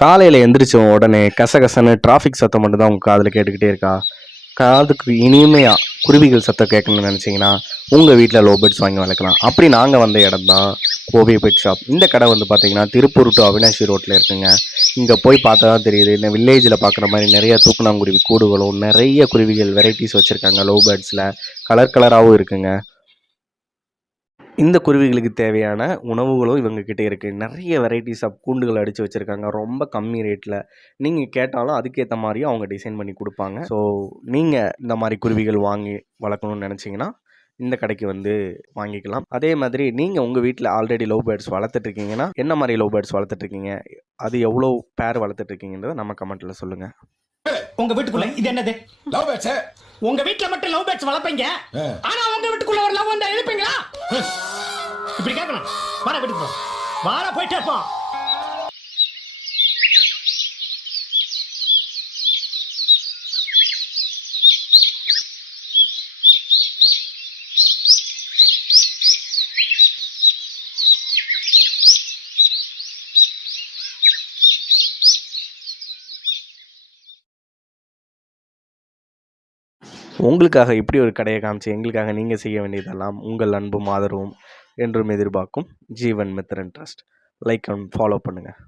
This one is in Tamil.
காலையில் எந்திரிச்ச உடனே கசகசன்னு டிராஃபிக் சத்தம் மட்டும் தான் உங்கள் காதில் கேட்டுக்கிட்டே இருக்கா? காதுக்கு இனிமையாக குருவிகள் சத்தம் கேட்கணும்னு நினச்சிங்கன்னா உங்கள் வீட்டில் லோ பேர்ட்ஸ் வாங்கி வளர்க்கலாம். அப்படி நாங்கள் வந்த இடம் தான் கோவை பெட் ஷாப். இந்த கடை வந்து பார்த்தீங்கன்னா திருப்பூர் டு அவினாஷி ரோட்டில் இருக்குங்க. இங்கே போய் பார்த்தா தான் தெரியுது, இந்த வில்லேஜில் பார்க்குற மாதிரி நிறைய தூக்கணாங்குருவி கூடுகளும் நிறைய குருவிகள் வெரைட்டிஸ் வச்சுருக்காங்க. லோ பேர்ட்ஸில் கலர் கலராகவும் இருக்குங்க. இந்த குருவிகளுக்கு தேவையான உணவுகளும் இவங்கக்கிட்ட இருக்குது. நிறைய வெரைட்டிஸ் ஆஃப் கூண்டுகள் அடித்து வச்சுருக்காங்க. ரொம்ப கம்மி ரேட்டில் நீங்கள் கேட்டாலும் அதுக்கேற்ற மாதிரியும் அவங்க டிசைன் பண்ணி கொடுப்பாங்க. ஸோ நீங்கள் இந்த மாதிரி குருவிகள் வாங்கி வளர்க்கணும்னு நினச்சிங்கன்னா இந்த கடைக்கு வந்து வாங்கிக்கலாம். அதே மாதிரி நீங்கள் உங்கள் வீட்டில் ஆல்ரெடி லவ் பேர்ட்ஸ் வளர்த்துட்ருக்கீங்கன்னா என்ன மாதிரி லவ் பேர்ட்ஸ் வளர்த்துட்ருக்கீங்க, அது எவ்வளோ பேர் வளர்த்துட்ருக்கீங்கன்றதை நம்ம கமெண்ட்டில் சொல்லுங்கள். உங்க வீட்டுக்குள்ள இது என்னது? Love birds. உங்க வீட்ல மட்டும் லவ் பேர்ட்ஸ் வளர்ப்பீங்க, ஆனா உங்க வீட்டுக்குள்ள ஒரு லவ் வந்தா எழுப்பீங்களா? இப்படி கேட்கணும். வாடா வீட்டுக்கு போ. வாடா போயிட்டே இருப்போம். உங்களுக்காக இப்படி ஒரு கடையை காமிச்சு எங்களுக்காக நீங்கள் செய்ய வேண்டியதெல்லாம் உங்கள் அன்பும் ஆதரவும் என்றும் எதிர்பார்க்கும் Jeevan Mithran trust. Like and follow பண்ணுங்கள்.